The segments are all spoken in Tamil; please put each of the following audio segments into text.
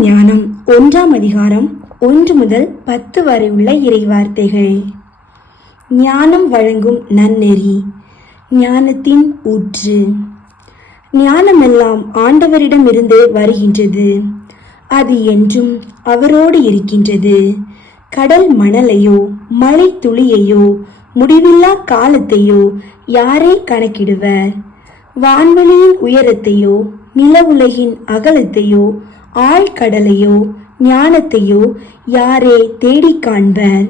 ஞானம் ஒன்றாம் அதிகாரம் ஒன்று முதல் பத்து வரை உள்ள இறைவார்த்தைகள். ஞானம் வழங்கும் நன்னெறி ஞானத்தின் ஊற்று. ஞானமெல்லாம் ஆண்டவரிடமிருந்து வருகின்றது. அது என்றும் அவரோடு இருக்கின்றது. கடல் மணலையோ மழை துளியையோ முடிவில்லா காலத்தையோ யாரே கணக்கிடுவர்? வான்வெளியின் உயரத்தையோ நிலவுலகின் அகலத்தையோ ஆழ்கடலையோ ஞானத்தையோ யாரே தேடிக் காண்பர்?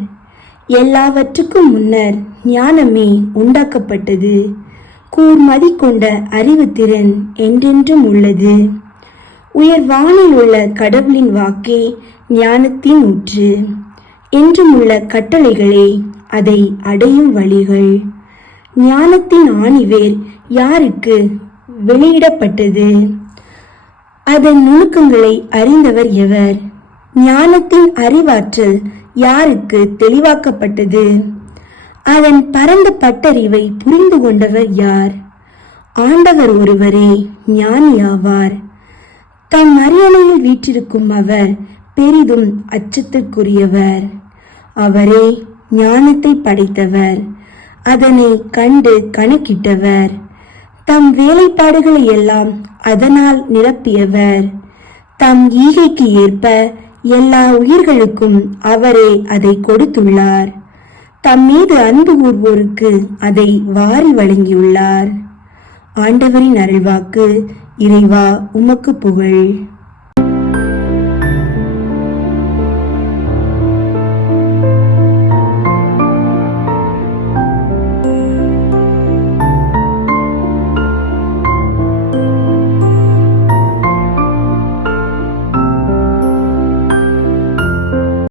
எல்லாவற்றுக்கும் முன்னர் ஞானமே உண்டாக்கப்பட்டது. கூர்மதி கொண்ட அறிவுத்திறன் என்றென்றும் உள்ளது. உயர் வானில் உள்ள கடவுளின் வாக்கே ஞானத்தின் ஊற்று. என்றும் உள்ள கட்டளைகளே அதை அடையும் வழிகள். ஞானத்தின் ஆணிவேர் யாருக்கு வெளியிடப்பட்டது? அதன் நுணுக்கங்களை அறிந்தவர் எவர்? ஞானத்தின் அறிவாற்றல் யாருக்கு தெளிவாக்கப்பட்டது? அதன் பரந்த பட்டறிவை புரிந்து கொண்டவர் யார்? ஆண்டவர் ஒருவரே ஞானியாவார் தம் அரியணையில் வீற்றிருக்கும் அவர் பெரிதும் அச்சத்திற்குரியவர். அவரே ஞானத்தை படைத்தவர். அதனை கண்டு கணக்கிட்டவர். தம் வேலைப்பாடுகளை எல்லாம் அதனால் நிரப்பியவர். தம் ஈகைக்கு ஏற்ப எல்லா உயிர்களுக்கும் அவரே அதை கொடுத்துள்ளார். தம் மீது அன்பு கூர்வோருக்கு அதை வாரி வழங்கியுள்ளார். ஆண்டவரின் அருள்வாக்கு இறைவா உமக்கு புகழ்.